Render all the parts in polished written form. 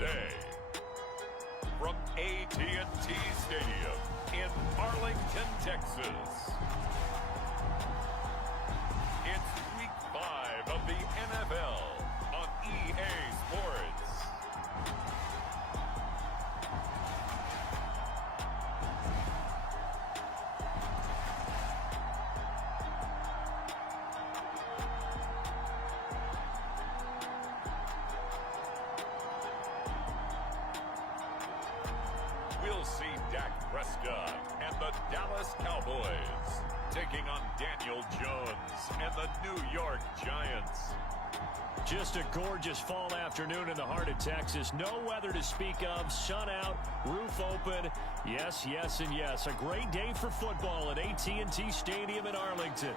today. From AT&T Stadium in Arlington, Texas. It's Week 5 of the NFL on EA Sports. We'll see Dak Prescott and the Dallas Cowboys taking on Daniel Jones and the New York Giants. Just a gorgeous fall afternoon in the heart of Texas. No weather to speak of. Sun out, roof open. Yes, yes, and yes. A great day for football at AT&T Stadium in Arlington.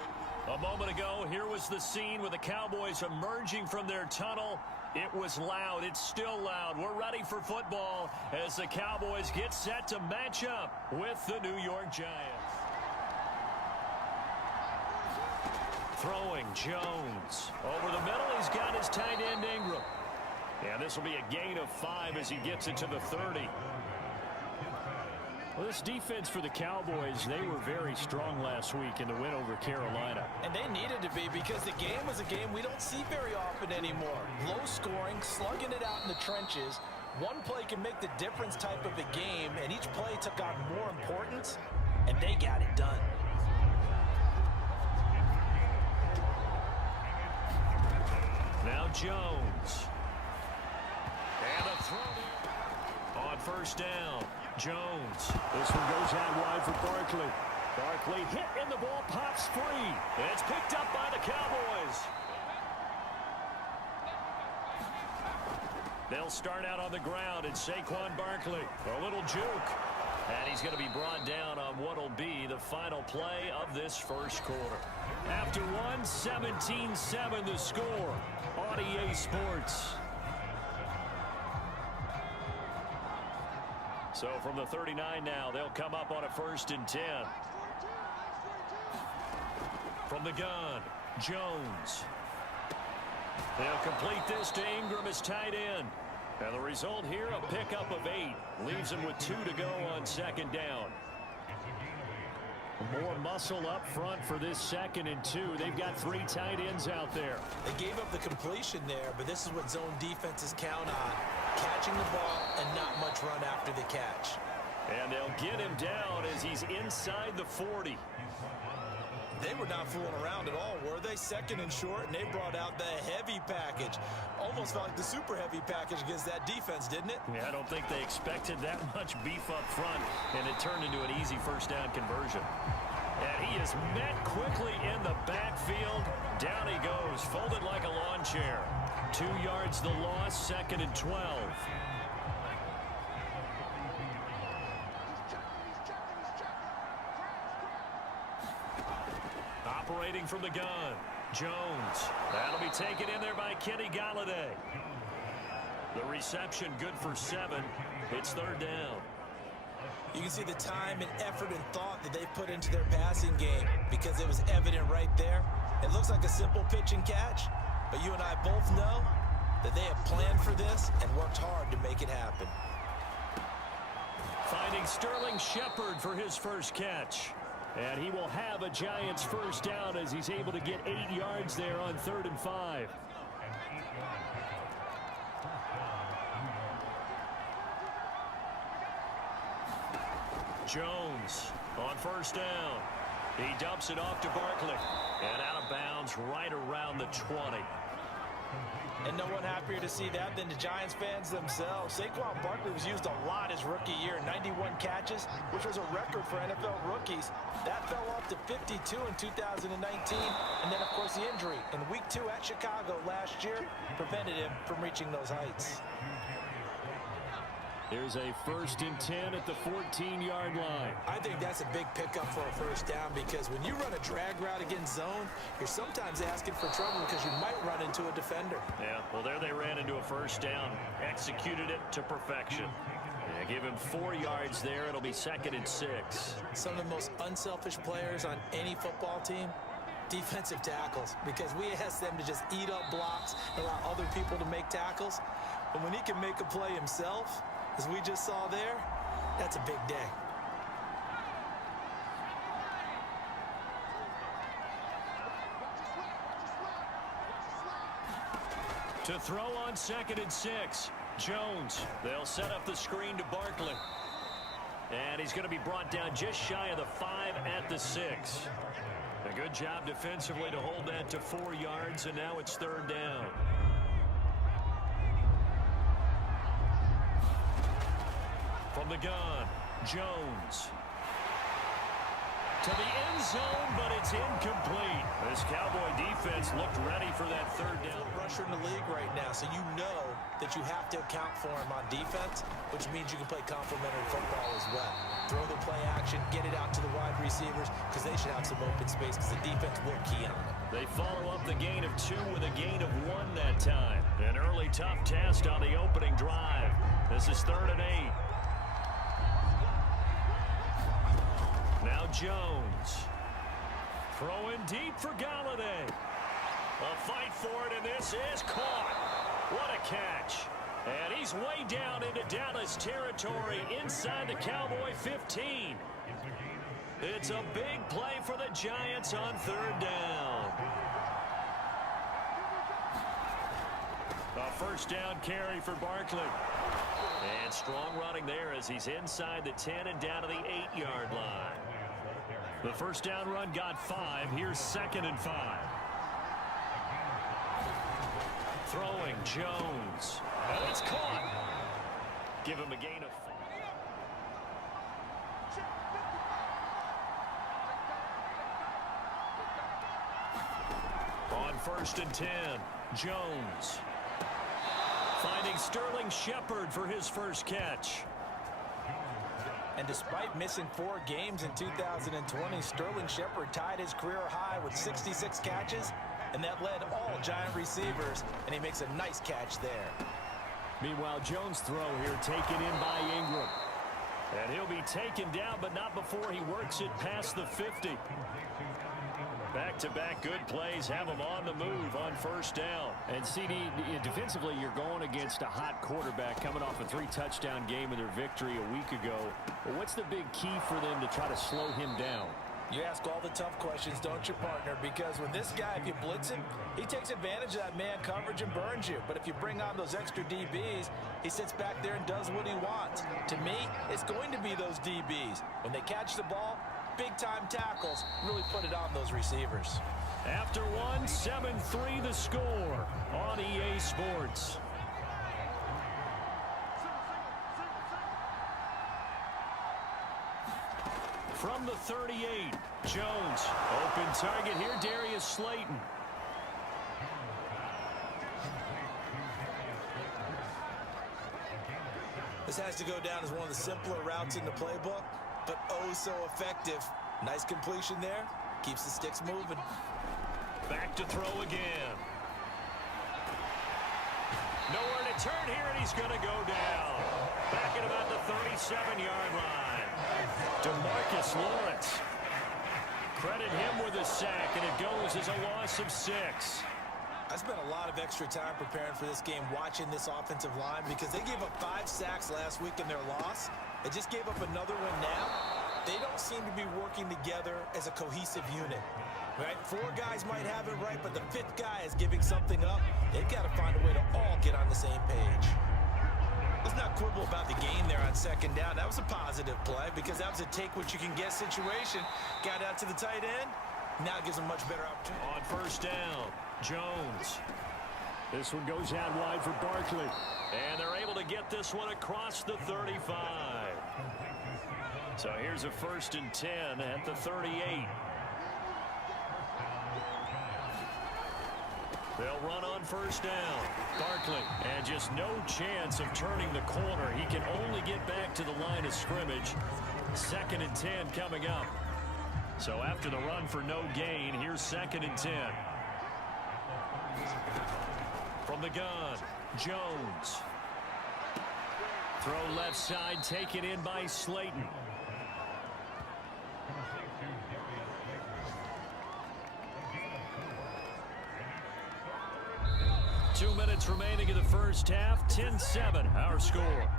A moment ago, here was the scene with the Cowboys emerging from their tunnel. It was loud. It's still loud. We're ready for football as the Cowboys get set to match up with the New York Giants. Throwing Jones. Over the middle, he's got his tight end Ingram. And this will be a gain of 5 as he gets it to the 30. Well, this defense for the Cowboys, they were very strong last week in the win over Carolina. And they needed to be because the game was a game we don't see very often anymore. Low scoring, slugging it out in the trenches. One play can make the difference type of a game, and each play took on more importance, and they got it done. Now Jones. And a throw on first down. Jones. This one goes out wide for Barkley. Barkley hit and the ball pops free. And it's picked up by the Cowboys. They'll start out on the ground and Saquon Barkley. A little juke. And he's going to be brought down on what will be the final play of this first quarter. After one, 17-7 the score on EA Sports. So from the 39 now, they'll come up on a 1st and 10. From the gun, Jones. They'll complete this to Ingram as tight end. And the result here, a pickup of 8. Leaves him with 2 to go on 2nd down. More muscle up front for this 2nd and 2. They've got 3 tight ends out there. They gave up the completion there, but this is what zone defenses count on. Catching the ball and not much run after the catch. And they'll get him down as he's inside the 40. They were not fooling around at all, were they? 2nd and short, and they brought out the heavy package. Almost felt like the super heavy package against that defense, didn't it? Yeah, I don't think they expected that much beef up front, and it turned into an easy 1st down conversion. And he is met quickly in the backfield. Down he goes, folded like a lawn chair. 2 yards the loss, 2nd and 12. Operating from the gun, Jones. That'll be taken in there by Kenny Golladay. The reception good for 7. It's 3rd down. You can see the time and effort and thought that they put into their passing game because it was evident right there. It looks like a simple pitch and catch, but you and I both know that they have planned for this and worked hard to make it happen. Finding Sterling Shepard for his first catch. And he will have a Giants 1st down as he's able to get 8 yards there on 3rd and 5. Jones on 1st down. He dumps it off to Barkley. And out of bounds right around the 20. And no one happier to see that than the Giants fans themselves. Saquon Barkley was used a lot his rookie year, 91 catches, which was a record for NFL rookies. That fell off to 52 in 2019. And then, of course, the injury in Week 2 at Chicago last year prevented him from reaching those heights. There's a 1st and 10 at the 14-yard line. I think that's a big pickup for a 1st down because when you run a drag route against zone, you're sometimes asking for trouble because you might run into a defender. Yeah, well, there they ran into a 1st down, executed it to perfection. Yeah, give him 4 yards there. It'll be 2nd and 6. Some of the most unselfish players on any football team, defensive tackles, because we ask them to just eat up blocks and allow other people to make tackles. And when he can make a play himself, as we just saw there, that's a big day. To throw on 2nd and 6. Jones. They'll set up the screen to Barkley. And he's going to be brought down just shy of the 5 at the 6. A good job defensively to hold that to 4 yards, and now it's 3rd down. From the gun, Jones. To the end zone, but it's incomplete. This Cowboy defense looked ready for that 3rd down. Rusher in the league right now, so you know that you have to account for him on defense, which means you can play complementary football as well. Throw the play action, get it out to the wide receivers, because they should have some open space, because the defense will key on it. They follow up the gain of 2 with a gain of 1 that time. An early tough test on the opening drive. This is 3rd and 8. Now Jones. Throwing deep for Golladay. A fight for it, and this is caught. What a catch. And he's way down into Dallas territory inside the Cowboy 15. It's a big play for the Giants on 3rd down. A 1st down carry for Barkley. And strong running there as he's inside the 10 and down to the 8-yard line. The 1st down run got 5. Here's 2nd and 5. Throwing Jones. Oh, it's caught. Give him a gain of 5. On 1st and 10, Jones. Finding Sterling Shepard for his first catch. And despite missing 4 games in 2020, Sterling Shepard tied his career high with 66 catches, and that led all Giant receivers, and he makes a nice catch there. Meanwhile, Jones' throw here taken in by Ingram. And he'll be taken down, but not before he works it past the 50. Back-to-back good plays have him on the move on 1st down. And CD, defensively, you're going against a hot quarterback coming off a 3-touchdown game in their victory a week ago. But what's the big key for them to try to slow him down? You ask all the tough questions, don't you, partner? Because with this guy, if you blitz him, he takes advantage of that man coverage and burns you. But if you bring on those extra DBs, he sits back there and does what he wants. To me, it's going to be those DBs. When they catch the ball, big-time tackles really put it on those receivers. After 1, 7-3 the score on EA Sports. From the 38, Jones. Open target here, Darius Slayton. This has to go down as one of the simpler routes in the playbook, but oh so effective. Nice completion there. Keeps the sticks moving. Back to throw again. Nowhere to turn here, and he's going to go down. Back at about the 37-yard line. DeMarcus Lawrence. Credit him with a sack, and it goes as a loss of 6. I spent a lot of extra time preparing for this game watching this offensive line because they gave up 5 sacks last week in their loss. They just gave up another one now. They don't seem to be working together as a cohesive unit. Right? 4 guys might have it right, but the 5th guy is giving something up. They've got to find a way to all get on the same page. Let's not quibble about the gain there on 2nd down. That was a positive play because that was a take-what-you-can-get situation. Got out to the tight end. Now it gives them much better opportunity. On 1st down, Jones. This one goes out wide for Barkley. And they're able to get this one across the 35. So here's a 1st and 10 at the 38. They'll run on 1st down. Barkley, and just no chance of turning the corner. He can only get back to the line of scrimmage. 2nd and 10 coming up. So after the run for no gain, here's 2nd and 10. From the gun, Jones. Throw left side, taken in by Slayton. To 2 minutes remaining in the first half. 10-7, our score.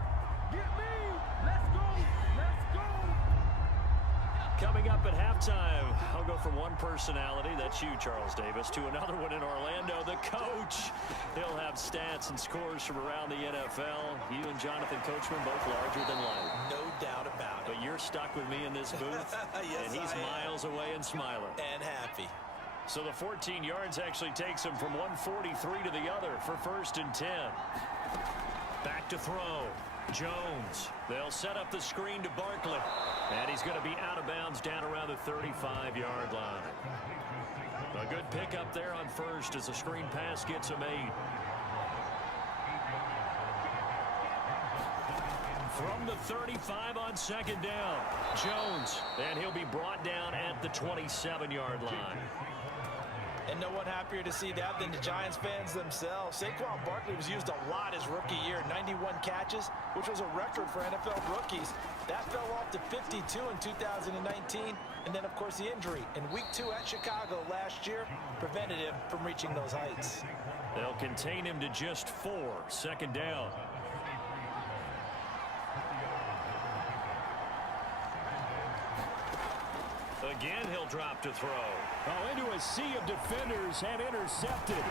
Coming up at halftime, I'll go from one personality, that's you, Charles Davis, to another one in Orlando, the coach. He'll have stats and scores from around the NFL. You and Jonathan Coachman both larger than life. No doubt about it. But you're stuck with me in this booth, yes, and he's miles away and smiling. And happy. So the 14 yards actually takes him from 143 to the other for 1st and 10. Back to throw. Jones. They'll set up the screen to Barkley. And he's going to be out of bounds down around the 35-yard line. A good pickup there on first as the screen pass gets a made. From the 35 on 2nd down. Jones. And he'll be brought down at the 27-yard line. And no one happier to see that than the Giants fans themselves. Saquon Barkley was used a lot his rookie year, 91 catches, which was a record for NFL rookies. That fell off to 52 in 2019. And then, of course, the injury in Week 2 at Chicago last year prevented him from reaching those heights. They'll contain him to just 4, 2nd down. Again, he'll drop to throw. Oh, into a sea of defenders and intercepted.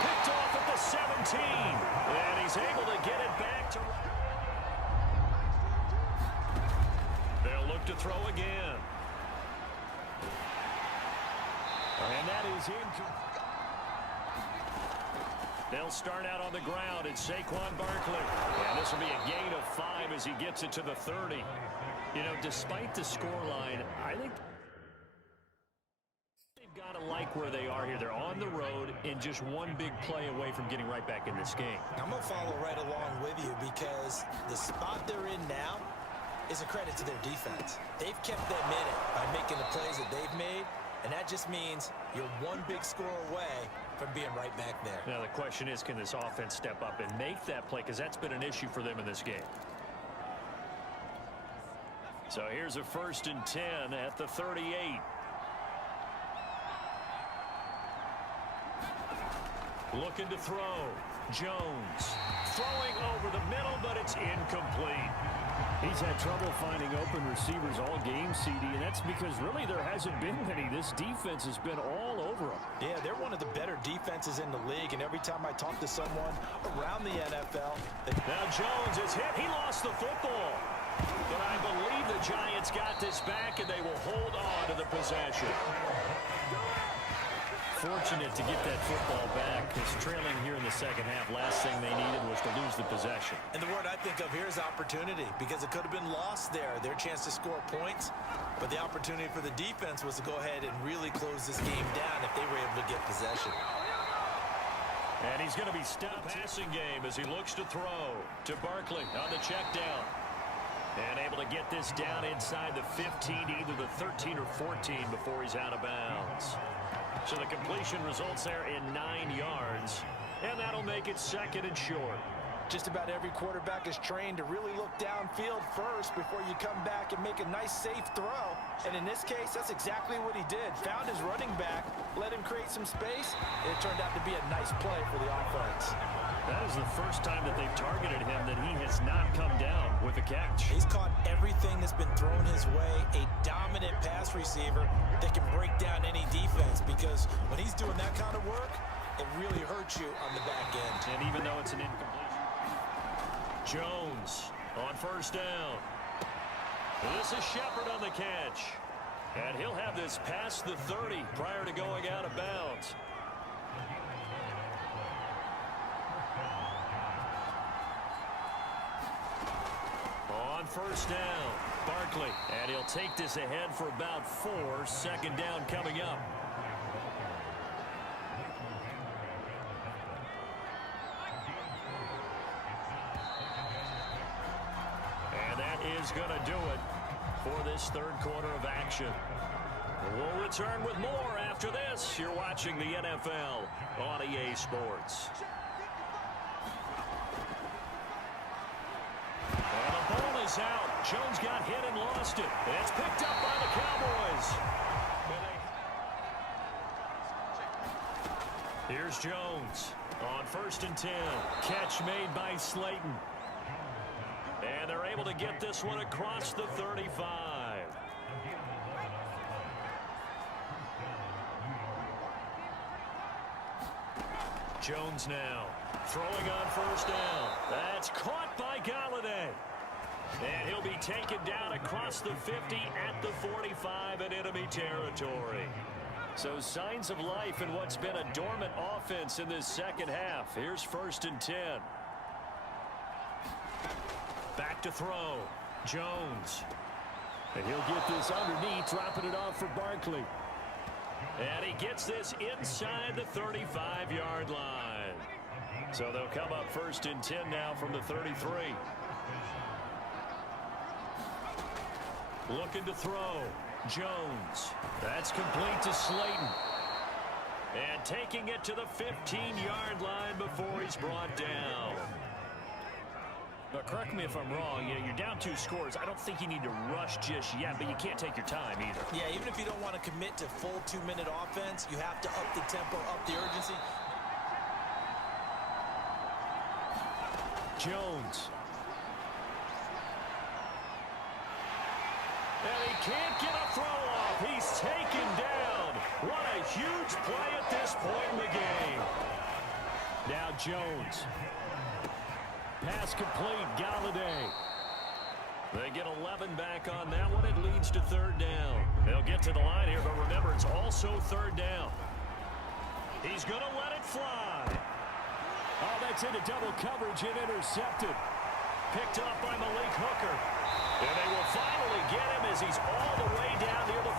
Picked off at the 17. And he's able to get it back to... They'll look to throw again. And that is incomplete. They'll start out on the ground at Saquon Barkley. And this will be a gain of 5 as he gets it to the 30. You know, despite the scoreline, I think they've got to like where they are here. They're on the road and just one big play away from getting right back in this game. I'm going to follow right along with you because the spot they're in now is a credit to their defense. They've kept them in it by making the plays that they've made, and that just means you're one big score away from being right back there. Now, the question is, can this offense step up and make that play? Because that's been an issue for them in this game. So here's a 1st and 10 at the 38. Looking to throw. Jones throwing over the middle, but it's incomplete. He's had trouble finding open receivers all game, CD, and that's because really there hasn't been many. This defense has been all over them. Yeah, they're one of the better defenses in the league, and every time I talk to someone around the NFL... Now Jones is hit. He lost the football. But I believe the Giants got this back, and they will hold on to the possession. Fortunate to get that football back. It's trailing here in the second half. Last thing they needed was to lose the possession. And the word I think of here is opportunity, because it could have been lost there. Their chance to score points, but the opportunity for the defense was to go ahead and really close this game down if they were able to get possession. And he's going to be stopped. Passing game as he looks to throw to Barkley on the check down. And able to get this down inside the 15, either the 13 or 14 before he's out of bounds. So the completion results there in 9 yards. And that'll make it 2nd and short. Just about every quarterback is trained to really look downfield first before you come back and make a nice, safe throw. And in this case, that's exactly what he did. Found his running back, let him create some space, and it turned out to be a nice play for the offense. That is the first time that they've targeted him that he has not come down with a catch. He's caught everything that's been thrown his way, a dominant pass receiver that can break down any defense, because when he's doing that kind of work, it really hurts you on the back end. And even though it's an incompletion. Jones on 1st down. This is Shepard on the catch. And he'll have this past the 30 prior to going out of bounds. On 1st down, Barkley. And he'll take this ahead for about 4. 2nd down coming up. Is going to do it for this 3rd quarter of action. We'll return with more after this. You're watching the NFL on EA Sports. And the ball is out. Jones got hit and lost it. It's picked up by the Cowboys. Here's Jones on 1st and 10. Catch made by Slayton. And they're able to get this one across the 35. Jones now throwing on 1st down. That's caught by Golladay. And he'll be taken down across the 50 at the 45 in enemy territory. So signs of life in what's been a dormant offense in this second half. Here's 1st and 10. Back to throw. Jones. And he'll get this underneath, dropping it off for Barkley. And he gets this inside the 35-yard line. So they'll come up 1st and 10 now from the 33. Looking to throw. Jones. That's complete to Slayton. And taking it to the 15-yard line before he's brought down. But correct me if I'm wrong. You're down 2 scores. I don't think you need to rush just yet, but you can't take your time either. Yeah, even if you don't want to commit to full 2-minute offense, you have to up the tempo, up the urgency. Jones. And he can't get a throw off. He's taken down. What a huge play at this point in the game. Now Jones. Pass complete. Golladay. They get 11 back on that one. It leads to 3rd down. They'll get to the line here, but remember, it's also 3rd down. He's going to let it fly. Oh, that's into double coverage and intercepted. Picked up by Malik Hooker. And they will finally get him as he's all the way down near the